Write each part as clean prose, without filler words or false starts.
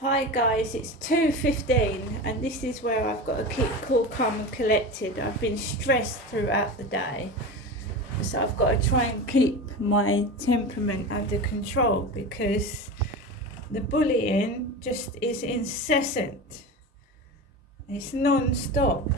Hi guys, it's 2:15 and this is where I've got to keep cool, calm and collected. I've been stressed throughout the day, so I've got to try and keep my temperament under control because the bullying just is incessant. It's non-stop.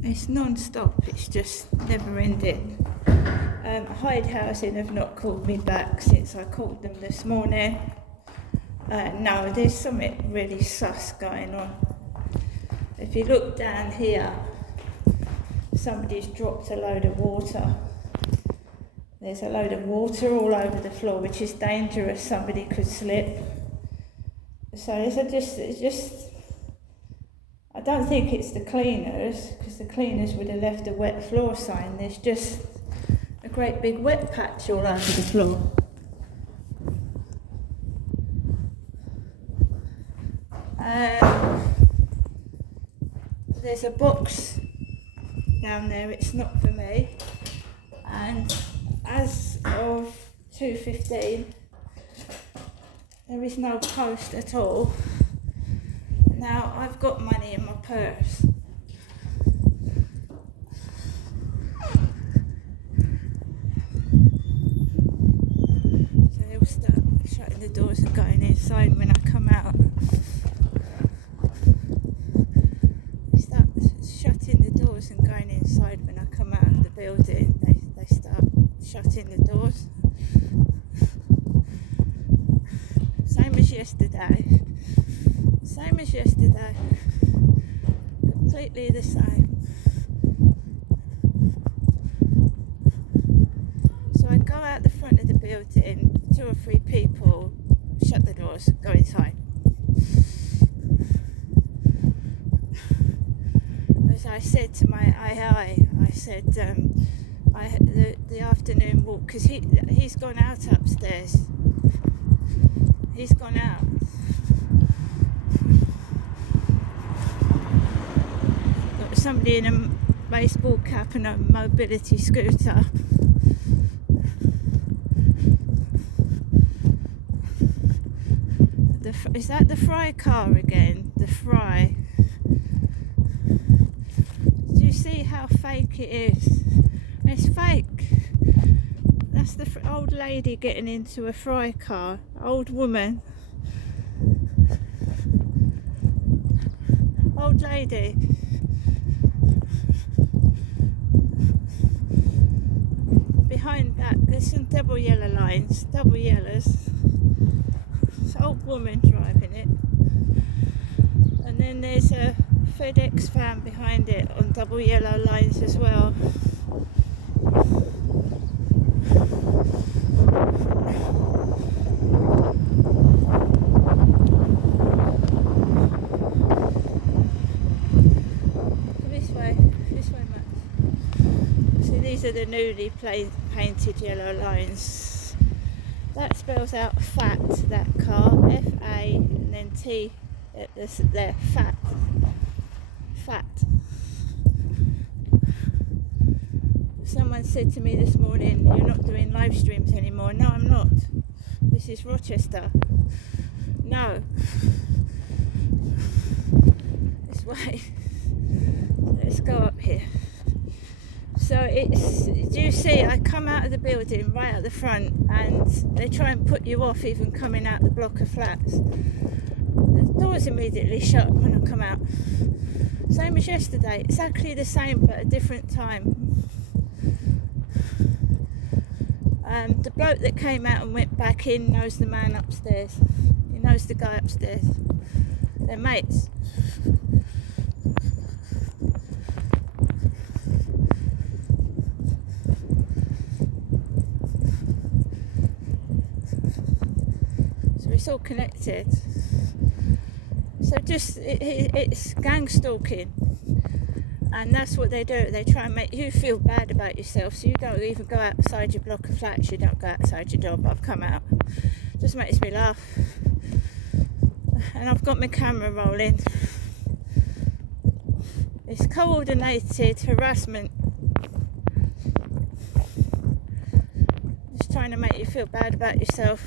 It's non-stop, it's just never ending. Hyde Housing have not called me back since I called them this morning. No, there's something really sus going on. If you look down here, somebody's dropped a load of water. There's a load of water all over the floor, which is dangerous, somebody could slip. So it's just I don't think it's the cleaners, because the cleaners would have left a wet floor sign. There's just a great big wet patch all over the floor. There's a box down there, it's not for me. And as of 2:15, there is no post at all. Now, I've got money in my purse. So they'll start shutting the doors and going inside when I come out. They start shutting the doors and going inside when I come out of the building. They start shutting the doors. Same as yesterday. Completely the same. So I go out the front of the building, 2 or 3 people shut the doors, go inside. As I said to my AI, I said the afternoon walk, because he's gone out upstairs. He's gone out. Somebody in a baseball cap and a mobility scooter. Is that the Fry car again? The Fry. Do you see how fake it is? It's fake. That's the old lady getting into a Fry car. Old woman. Old lady. Behind that, there's some double yellow lines, double yellows. It's an old woman driving it. And then there's a FedEx van behind it on double yellow lines as well. This way, Max. So these are the newly painted yellow lines. That spells out fat, that car, F-A and then T there, fat. Someone said to me this morning, you're not doing live streams anymore. No, I'm not. This is Rochester. No. This way. Let's go up here. So do you see, I come out of the building right at the front and they try and put you off even coming out the block of flats. The door's immediately shut when I come out. Same as yesterday, exactly the same but a different time. The bloke that came out and went back in knows the man upstairs. He knows the guy upstairs. They're mates. It's all connected. So just it's gang stalking. And that's what they do. They try and make you feel bad about yourself, so you don't even go outside your block of flats. You don't go outside your door. But I've come out. Just makes me laugh. And I've got my camera rolling. It's coordinated harassment. Just trying to make you feel bad about yourself.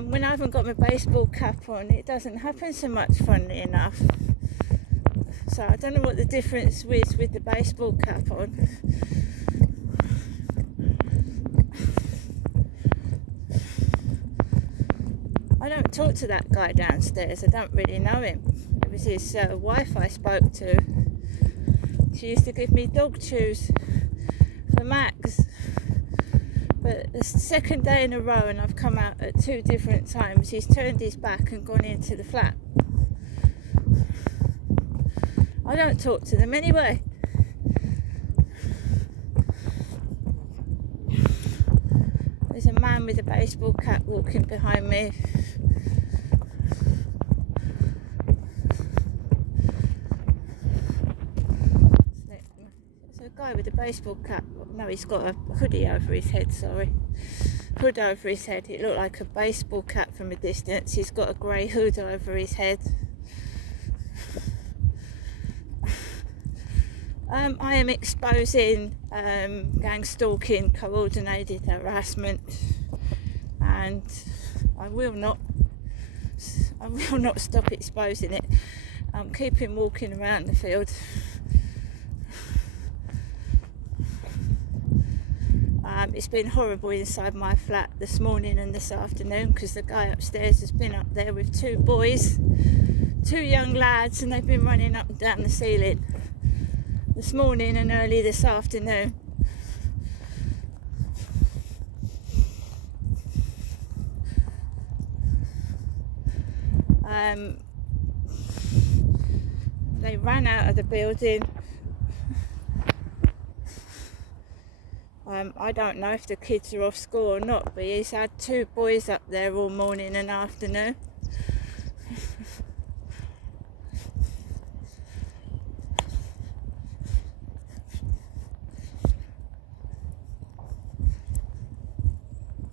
When I haven't got my baseball cap on, it doesn't happen so much, funnily enough. So I don't know what the difference is with the baseball cap on. I don't talk to that guy downstairs. I don't really know him. It was his wife I spoke to. She used to give me dog chews for Max. But the second day in a row, and I've come out at 2 different times, he's turned his back and gone into the flat. I don't talk to them anyway. There's a man with a baseball cap walking behind me. There's a guy with a baseball cap. No, he's got a hoodie over his head, sorry. Hood over his head. It looked like a baseball cap from a distance. He's got a grey hood over his head. I am exposing gang stalking, coordinated harassment, and I will not stop exposing it. I'm keeping walking around the field. It's been horrible inside my flat this morning and this afternoon because the guy upstairs has been up there with 2 boys, 2 young lads, and they've been running up and down the ceiling this morning and early this afternoon. They ran out of the building. I don't know if the kids are off school or not, but he's had 2 boys up there all morning and afternoon.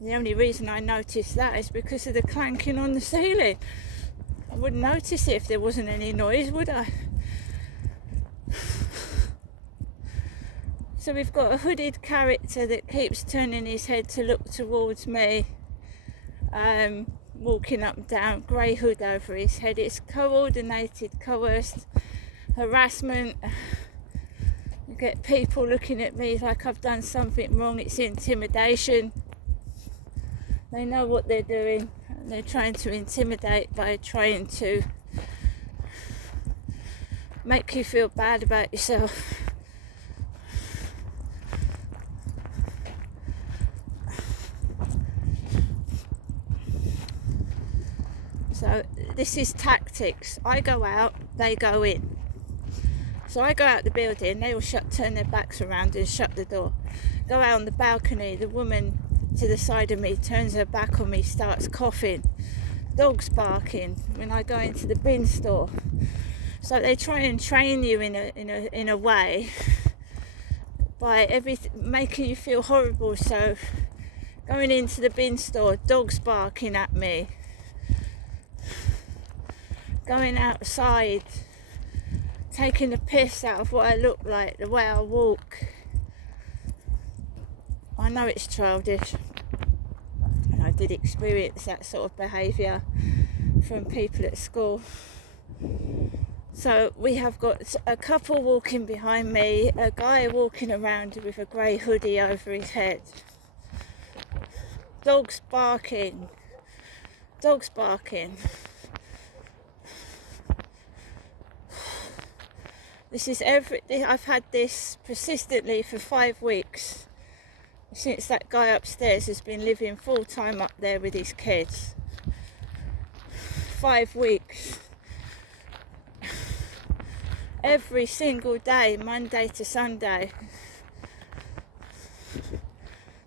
The only reason I noticed that is because of the clanking on the ceiling. I wouldn't notice it if there wasn't any noise, would I? So we've got a hooded character that keeps turning his head to look towards me, walking up and down, grey hood over his head. It's coordinated, coerced harassment. You get people looking at me like I've done something wrong. It's intimidation. They know what they're doing, and they're trying to intimidate by trying to make you feel bad about yourself. So this is tactics. I go out, they go in. So I go out the building, they all turn their backs around and shut the door. Go out on the balcony, the woman to the side of me turns her back on me, starts coughing, dogs barking when I go into the bin store. So they try and train you in a way by making you feel horrible. So going into the bin store, dogs barking at me. Going outside, taking the piss out of what I look like, the way I walk. I know it's childish, and I did experience that sort of behaviour from people at school. So we have got a couple walking behind me, a guy walking around with a grey hoodie over his head, dogs barking. I've had this persistently for 5 weeks since that guy upstairs has been living full time up there with his kids. 5 weeks. Every single day, Monday to Sunday.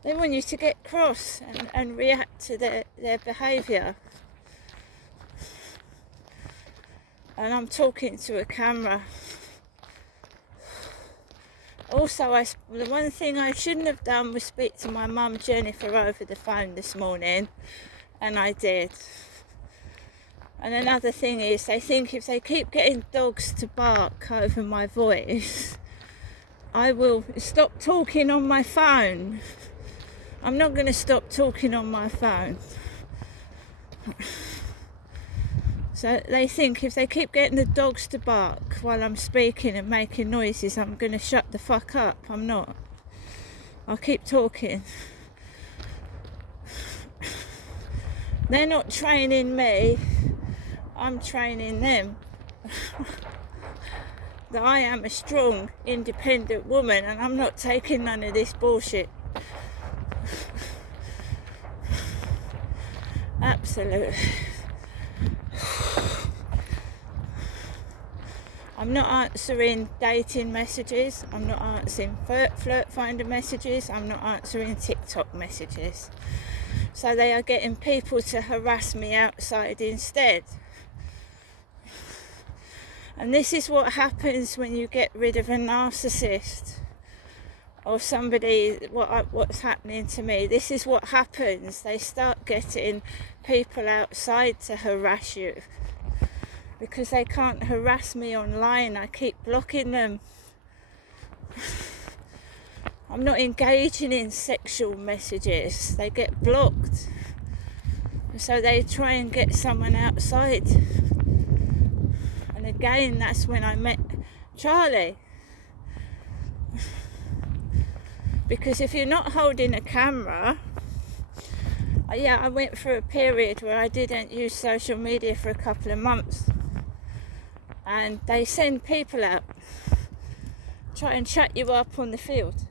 They want you to get cross and react to their behaviour. And I'm talking to a camera. Also, the one thing I shouldn't have done was speak to my mum Jennifer over the phone this morning, and I did. And another thing is, they think if they keep getting dogs to bark over my voice, I will stop talking on my phone. I'm not going to stop talking on my phone. So they think if they keep getting the dogs to bark while I'm speaking and making noises, I'm going to shut the fuck up. I'm not. I'll keep talking. They're not training me. I'm training them. That I am a strong, independent woman and I'm not taking none of this bullshit. Absolutely. I'm not answering dating messages. I'm not answering flirt finder messages. I'm not answering TikTok messages. So they are getting people to harass me outside instead. And this is what happens when you get rid of a narcissist or somebody, what's happening to me. This is what happens. They start getting people outside to harass you. Because they can't harass me online, I keep blocking them. I'm not engaging in sexual messages, they get blocked. So they try and get someone outside. And again, that's when I met Charlie. Because if you're not holding a camera, I went through a period where I didn't use social media for a couple of months. And they send people out, try and chat you up on the field.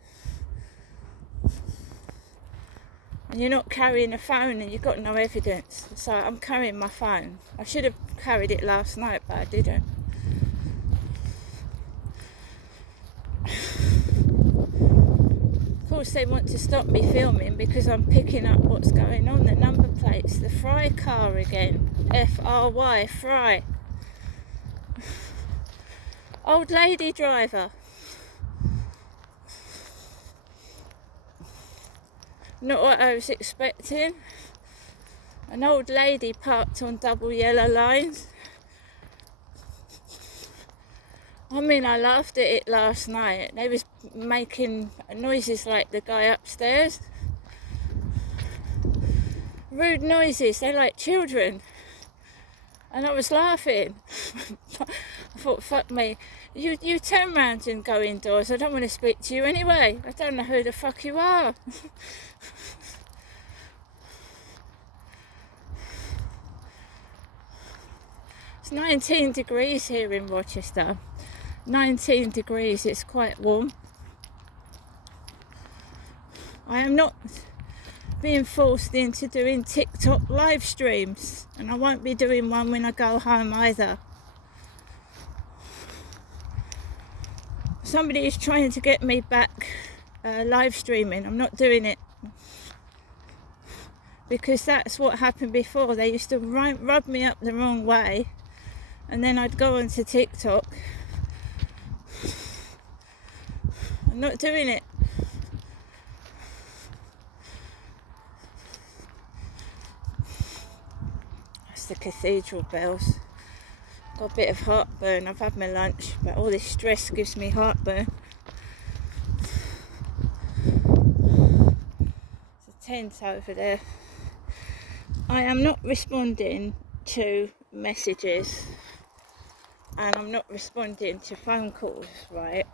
And you're not carrying a phone and you've got no evidence. So I'm carrying my phone. I should have carried it last night, but I didn't. Of course, they want to stop me filming because I'm picking up what's going on. The number plates, the Fry car again. F-R-Y, Fry. Old lady driver. Not what I was expecting. An old lady parked on double yellow lines. I mean, I laughed at it last night. They was making noises like the guy upstairs. Rude noises, they're like children. And I was laughing. I thought, fuck me. You turn round and go indoors. I don't want to speak to you anyway. I don't know who the fuck you are. It's 19 degrees here in Rochester. 19 degrees, it's quite warm. I am not being forced into doing TikTok live streams, and I won't be doing one when I go home either. Somebody is trying to get me back live streaming. I'm not doing it because that's what happened before. They used to rub me up the wrong way, and then I'd go onto TikTok. I'm not doing it. That's the cathedral bells. Got a bit of heartburn. I've had my lunch, but all this stress gives me heartburn. There's a tent over there. I am not responding to messages, and I'm not responding to phone calls, right?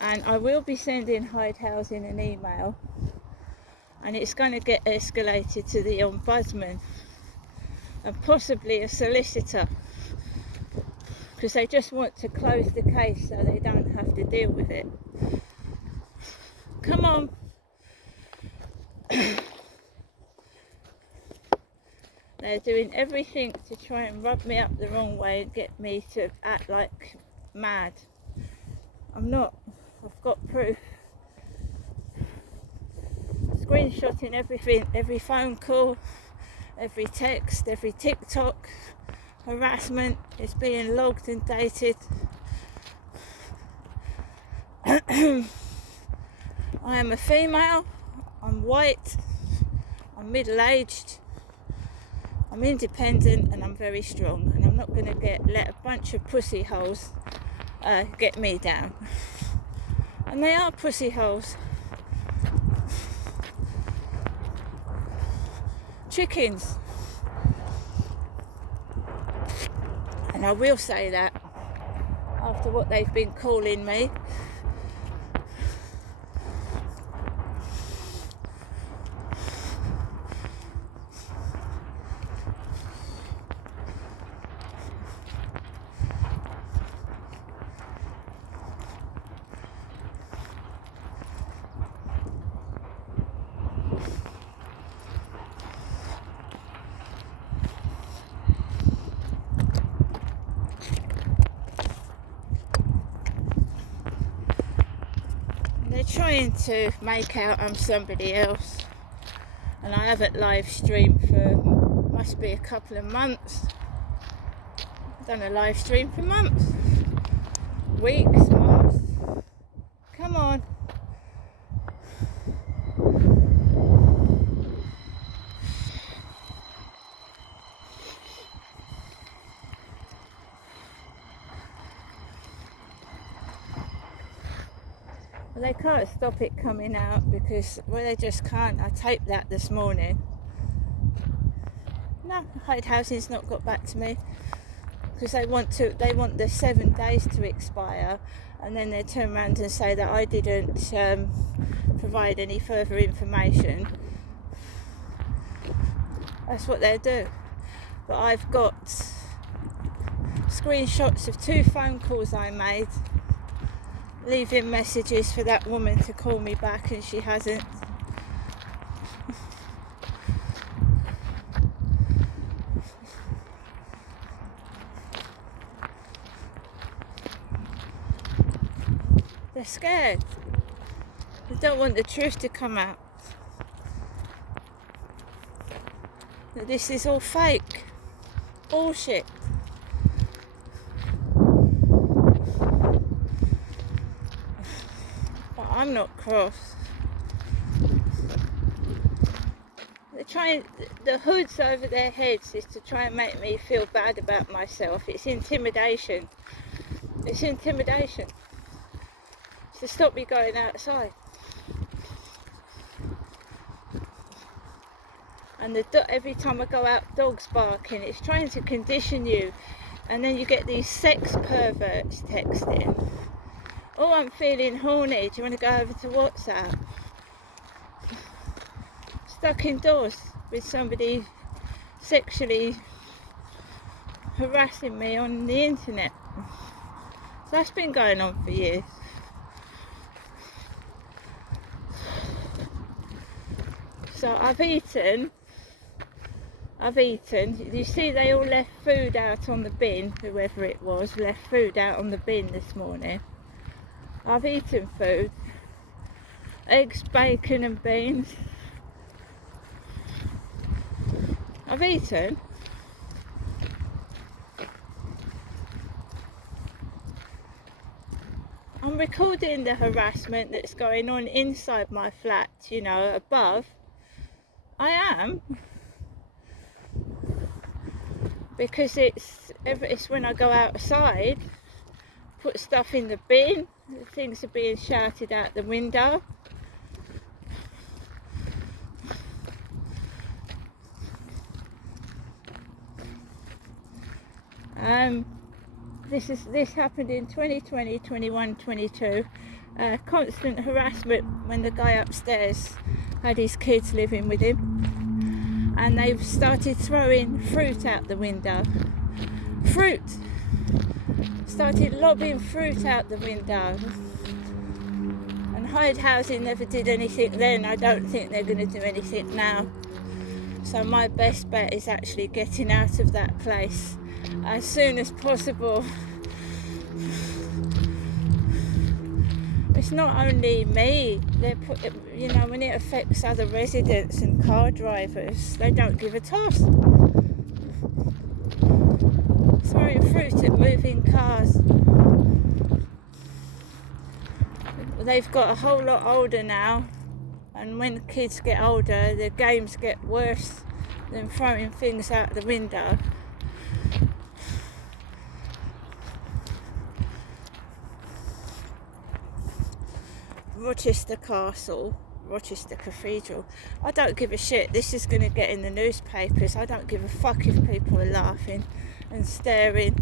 And I will be sending Hyde Housing an email, and it's going to get escalated to the Ombudsman and possibly a solicitor, because they just want to close the case so they don't have to deal with it. Come on. They're doing everything to try and rub me up the wrong way and get me to act like mad. I'm not. I've got proof. Screenshotting everything, every phone call, every text, every TikTok. Harassment is being logged and dated. I am a female, I'm white, I'm middle-aged, I'm independent, and I'm very strong, and I'm not going to let a bunch of pussy holes get me down. And they are pussy holes. Chickens. And I will say that after what they've been calling me. They're trying to make out I'm somebody else, and I haven't live streamed for must be a couple of months. I've done a live stream for months, weeks, months. Come on. Well, they can't stop it coming out because, well, they just can't. I taped that this morning. No, Hyde Housing's not got back to me because they want the 7 days to expire, and then they turn around and say that I didn't provide any further information. That's what they do. But I've got screenshots of 2 phone calls I made, leaving messages for that woman to call me back, and she hasn't. They're scared. They don't want the truth to come out. That this is all fake. Bullshit. But I'm not cross. They're trying, the hoods over their heads is to try and make me feel bad about myself. It's intimidation. It's intimidation. It's to stop me going outside. And every time I go out, dogs barking. It's trying to condition you. And then you get these sex perverts texting. Oh, I'm feeling horny. Do you want to go over to WhatsApp? Stuck indoors with somebody sexually harassing me on the internet. So that's been going on for years. So I've eaten. You see, they all left food out on the bin. Whoever it was left food out on the bin this morning. I've eaten food. Eggs, bacon and beans. I've eaten. I'm recording the harassment that's going on inside my flat, you know, above. I am, because it's when I go outside, put stuff in the bin, things are being shouted out the window. This happened in 2020, 21, 22. Constant harassment when the guy upstairs had his kids living with him, and they've started throwing fruit out the window. Fruit! Started lobbing fruit out the window. And Hyde Housing never did anything then. I don't think they're going to do anything now. So my best bet is actually getting out of that place as soon as possible. It's not only me, you know, when it affects other residents and car drivers, they don't give a toss. Throwing fruit at moving cars. they've got a whole lot older now, and when kids get older, the games get worse than throwing things out the window. Rochester Castle, Rochester Cathedral. I don't give a shit. This is going to get in the newspapers. I don't give a fuck if people are laughing and staring.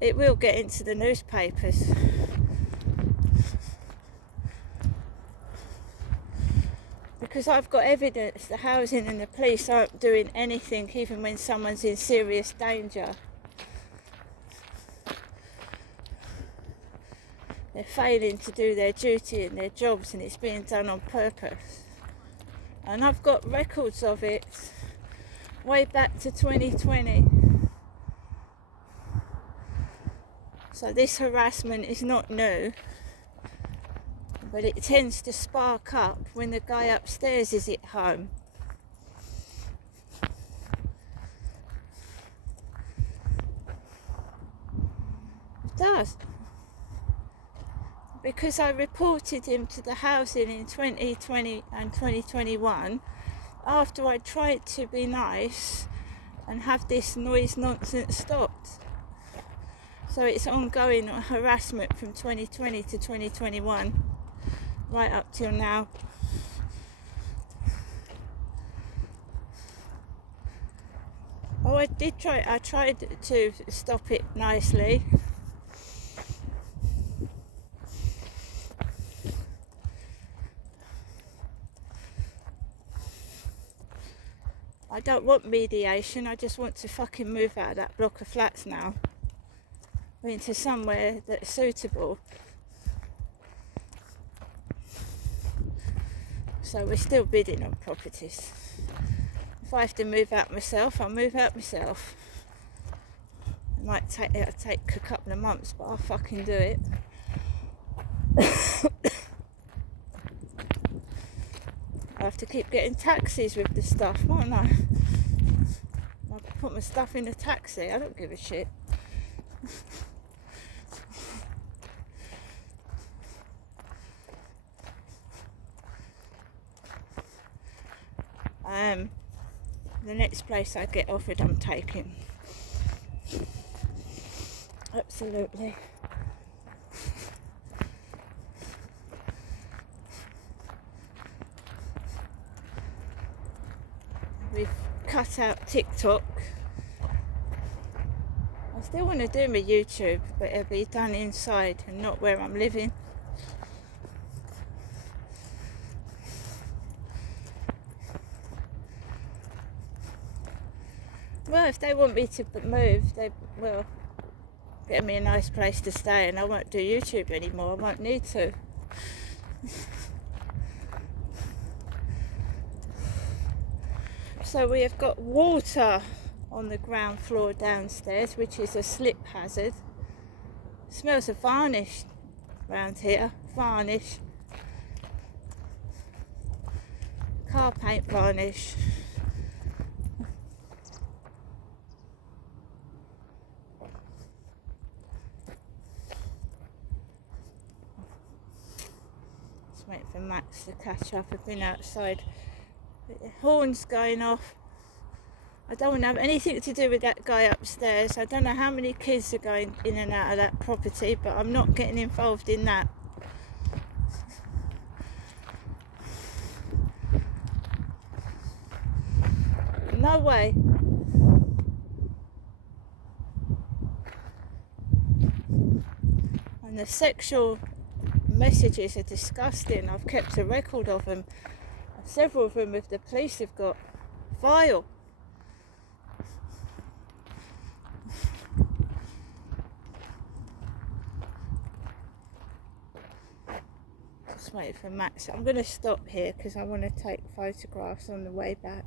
It will get into the newspapers. Because I've got evidence the housing and the police aren't doing anything even when someone's in serious danger. They're failing to do their duty and their jobs, and it's being done on purpose. And I've got records of it way back to 2020. So this harassment is not new, but it tends to spark up when the guy upstairs is at home. It does. Because I reported him to the housing in 2020 and 2021 after I tried to be nice and have this noise nonsense stopped. So it's ongoing harassment from 2020 to 2021 right up till now. Oh, I tried to stop it nicely. I don't want mediation, I just want to fucking move out of that block of flats now. Into somewhere that's suitable. So we're still bidding on properties. If I have to move out myself, I'll move out myself. It'll take a couple of months, but I'll fucking do it. I have to keep getting taxis with the stuff, won't I? I'll put my stuff in a taxi, I don't give a shit. The next place I get offered, I'm taking. Absolutely. We've cut out TikTok. I still want to do my YouTube, but it'll be done inside and not where I'm living. Well, if they want me to move, they will get me a nice place to stay, and I won't do YouTube anymore. I won't need to. So we have got water on the ground floor downstairs, which is a slip hazard. It smells of varnish around here. Varnish. Car paint varnish. Waiting for Max to catch up. I've been outside. The horn's going off. I don't want to have anything to do with that guy upstairs. I don't know how many kids are going in and out of that property, but I'm not getting involved in that. No way. And the sexual messages are disgusting. I've kept a record of them. Several of them with the police have got. Vile. Just waiting for Max. I'm going to stop here because I want to take photographs on the way back.